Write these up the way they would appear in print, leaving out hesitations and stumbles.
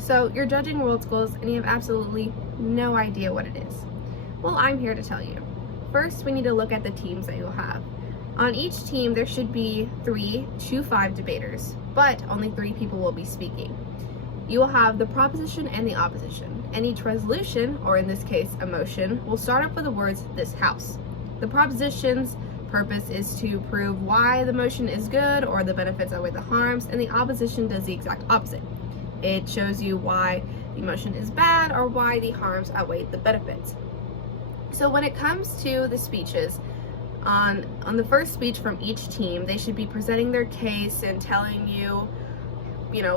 So you're judging world schools and you have absolutely no idea what it is. Well, I'm here to tell you. First, we need to look at the teams that you'll have. On each team, there should be 3 to 5 debaters, but only 3 people will be speaking. You will have the proposition and the opposition, and each resolution, or in this case, a motion, will start off with the words, "this house." The proposition's purpose is to prove why the motion is good or the benefits outweigh the harms, and the opposition does the exact opposite. It shows you why the motion is bad or why the harms outweigh the benefits. So when it comes to the speeches, on the first speech from each team, they should be presenting their case and telling you,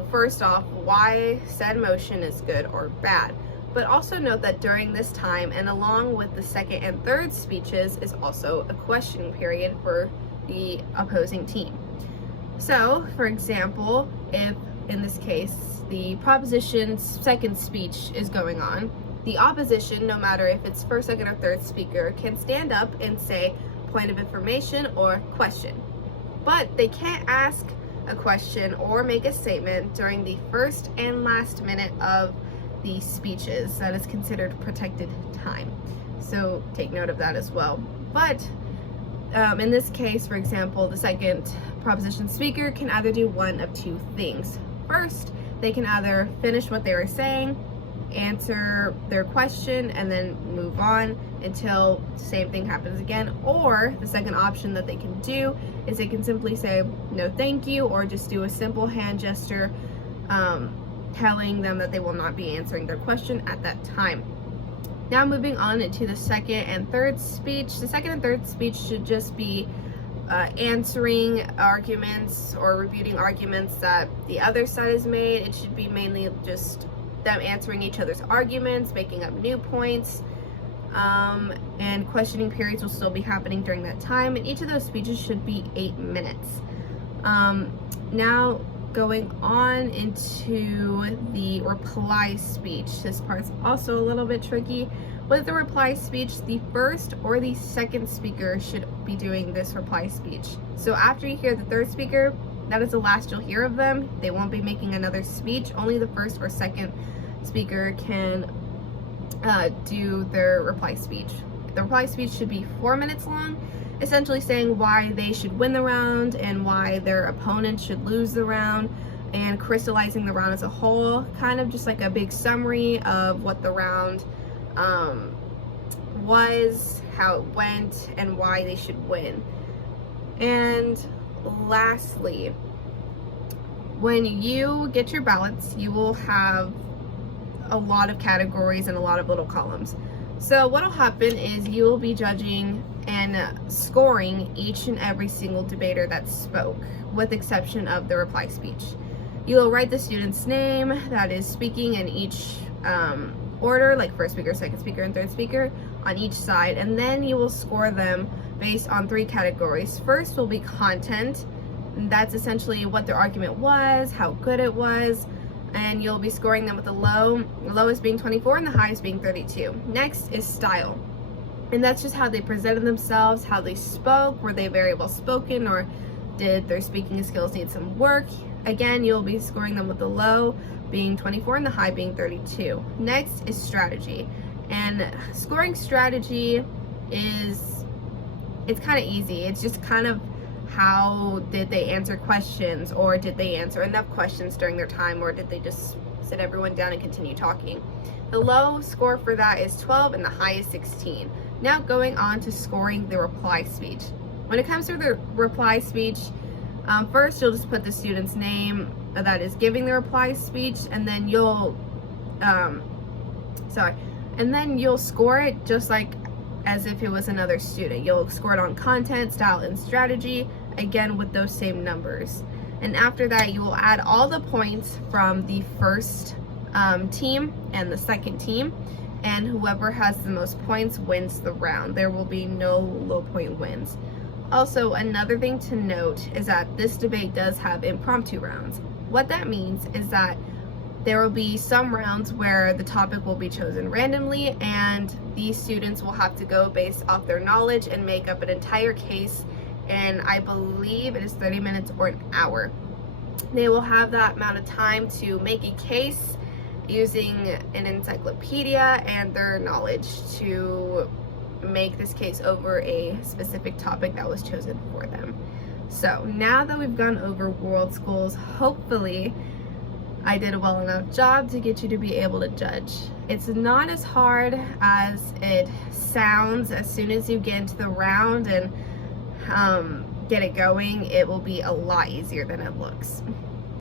first off, why said motion is good or bad. But also note that during this time, and along with the second and third speeches, is also a questioning period for the opposing team. So, for example, if in this case the proposition's second speech is going on, the opposition, no matter if it's first, second, or third speaker, can stand up and say point of information or question. But they can't ask a question or make a statement during the first and last minute of the speeches. That is considered protected time. So take note of that as well. But in this case, for example, the second proposition speaker can either do one of 2 things. First, they can either finish what they were saying, answer their question, and then move on until the same thing happens again. Or the second option that they can do is they can simply say no thank you, or just do a simple hand gesture telling them that they will not be answering their question at that time. Now moving on into the second and third speech. The second and third speech should just be answering arguments or refuting arguments that the other side has made. It should be mainly just them answering each other's arguments, making up new points, and questioning periods will still be happening during that time, and each of those speeches should be 8 minutes. Now going on into the reply speech. This part's also a little bit tricky. With the reply speech, the first or the second speaker should be doing this reply speech. So after you hear the third speaker, that is the last you'll hear of them. They won't be making another speech. Only the first or second speaker can do their reply speech. The reply speech should be 4 minutes long, essentially saying why they should win the round and why their opponent should lose the round, and crystallizing the round as a whole, kind of just like a big summary of what the round was, how it went, and why they should win. And lastly, when you get your ballots, you will have a lot of categories and a lot of little columns. So what'll happen is you will be judging and scoring each and every single debater that spoke, with exception of the reply speech. You will write the student's name that is speaking in each order, like first speaker, second speaker, and third speaker on each side, and then you will score them based on 3 categories. First will be content, and that's essentially what their argument was, how good it was, and you'll be scoring them with the lowest being 24 and the highest being 32. Next is style, and that's just how they presented themselves, how they spoke. Were they very well spoken, or did their speaking skills need some work? Again, you'll be scoring them with the low being 24 and the high being 32. Next is strategy, and scoring strategy it's kind of easy. It's just kind of how did they answer questions, or did they answer enough questions during their time, or did they just sit everyone down and continue talking? The low score for that is 12 and the high is 16. Now going on to scoring the reply speech. When it comes to the reply speech, first you'll just put the student's name that is giving the reply speech, and then you'll score it just like as if it was another student. You'll score it on content, style, and strategy, again with those same numbers. And after that, you will add all the points from the first team and the second team, and whoever has the most points wins the round. There will be no low point wins. Also, another thing to note is that this debate does have impromptu rounds. What that means is that there will be some rounds where the topic will be chosen randomly, and these students will have to go based off their knowledge and make up an entire case, and I believe it is 30 minutes or an hour. They will have that amount of time to make a case using an encyclopedia and their knowledge to make this case over a specific topic that was chosen for them. So now that we've gone over world schools, hopefully I did a well enough job to get you to be able to judge. It's not as hard as it sounds. As soon as you get into the round and get it going, it will be a lot easier than it looks.